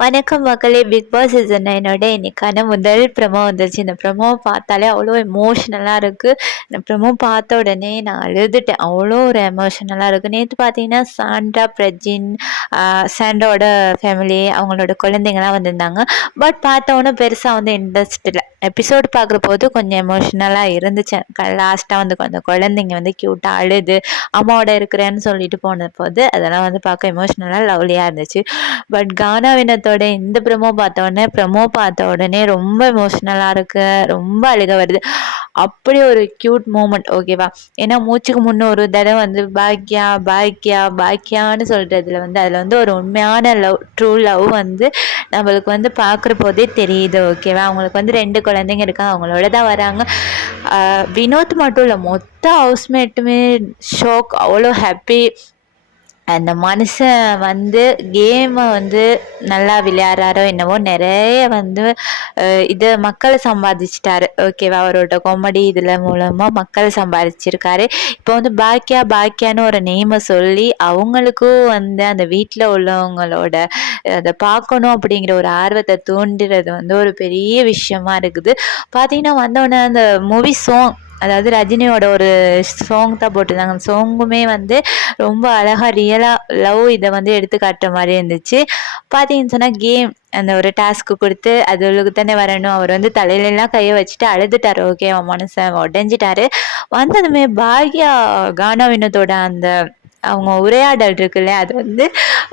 வணக்கம் மக்களே! Big Boss season 9 இன்னைக்கான முதல் ப்ரோமோ வந்துருச்சு. இந்த ப்ரோமோவ பார்த்தாலே அவ்வளோ எமோஷனலா இருக்கு. இந்த ப்ரோமோ பார்த்த உடனே நான் அழுதுட்டேன். அவ்வளோ ஒரு எமோஷனலா இருக்கு. நேத்து பார்த்தீங்கன்னா, சாண்ட்ரா, பிரஜின், சாண்ட்ராவோட ஃபேமிலி அவங்களோட குழந்தைங்கலாம் வந்திருந்தாங்க. பட் பார்த்தோன்னே பெருசா வந்து இன்ட்ரெஸ்ட் இல்ல. எபிசோட் பார்க்குறபோது கொஞ்சம் எமோஷனலா இருந்துச்சு. லாஸ்ட்டா வந்து அந்த குழந்தைங்க வந்து க்யூட்டா அழுது, அம்மாவோட இருக்கிறேன்னு சொல்லிட்டு போனபோது அதெல்லாம் வந்து பார்க்க எமோஷனலா லவ்லியா இருந்துச்சு. பட் கானா வினத்தோட இந்த ப்ரோமோ பார்த்த உடனே ரொம்ப எமோஷ்னலாக இருக்கு. ரொம்ப அழுக வருது. அப்படி ஒரு க்யூட் மூமெண்ட் ஓகேவா. ஏன்னா மூச்சுக்கு முன்ன ஒரு தடவை வந்து பாக்யா பாக்யா பாக்யான்னு சொல்றதுல வந்து அதில் வந்து ஒரு உண்மையான லவ், ட்ரூ லவ் வந்து நம்மளுக்கு வந்து பார்க்குற போதே தெரியுது ஓகேவா. அவங்களுக்கு வந்து 2 குழந்தைங்க இருக்காங்க. அவங்களோட தான் வராங்க. வினோத் மட்டும் இல்லை, மொத்த ஹவுஸ்மேட்டுமே ஷோக். அவ்வளோ ஹாப்பி. அந்த மனுஷன் வந்து கேமை வந்து நல்லா விளையாடுறாரோ என்னவோ, நிறைய வந்து இது மக்களை சம்பாதிச்சிட்டாரு ஓகேவா. அவரோட காமெடி இதில் மூலமாக மக்களை சம்பாதிச்சிருக்காரு. இப்போ வந்து பாக்கியா பாக்கியான்னு ஒரு நேமை சொல்லி அவங்களுக்கும் வந்து அந்த வீட்டில் உள்ளவங்களோட அதை பார்க்கணும் அப்படிங்கிற ஒரு ஆர்வத்தை தூண்டுறது வந்து ஒரு பெரிய விஷயமா இருக்குது. பார்த்தீங்கன்னா வந்தோடனே அந்த மூவி சாங், அதாவது ரஜினியோட ஒரு சாங் தான் போட்டிருந்தாங்க. அந்த சாங்குமே வந்து ரொம்ப அழகாக ரியலாக லவ் இதை வந்து எடுத்து காட்டுற மாதிரி இருந்துச்சு. பார்த்தீங்கன்னு சொன்னால் கேம் அந்த ஒரு டாஸ்க்கு கொடுத்து அதுகளுக்கு தானே வரணும். அவர் வந்து தலையிலலாம் கையை வச்சுட்டு அழுதுட்டார் ஓகே. மனுஷன் உடஞ்சிட்டாரு. வந்ததுமே பாக்யா கானா வினோத்தோட அந்த அவங்க உரையாடல் இருக்குல்ல, அது வந்து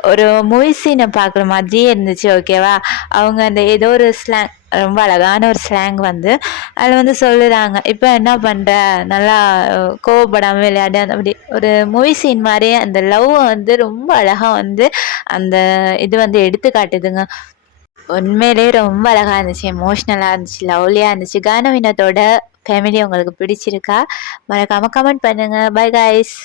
ஒரு மூவி சீனை பார்க்குற மாதிரியே இருந்துச்சு ஓகேவா. அவங்க அந்த ஏதோ ஒரு ஸ்லாங், ரொம்ப அழகான ஒரு ஸ்லாங் வந்து அதில் வந்து சொல்லுறாங்க, இப்போ என்ன பண்ணுற, நல்லா கோவப்படாமல் விளையாடு, அப்படி ஒரு மூவி சீன் மாதிரியே அந்த லவ் வந்து ரொம்ப அழகாக வந்து அந்த இது வந்து எடுத்து காட்டுதுங்க. உண்மையிலேயே ரொம்ப அழகாக இருந்துச்சு, எமோஷ்னலாக இருந்துச்சு, லவ்லியாக இருந்துச்சு. கானா வினோத்தோட ஃபேமிலி உங்களுக்கு பிடிச்சிருக்கா? மறக்காமல் கமெண்ட் பண்ணுங்கள். By guys.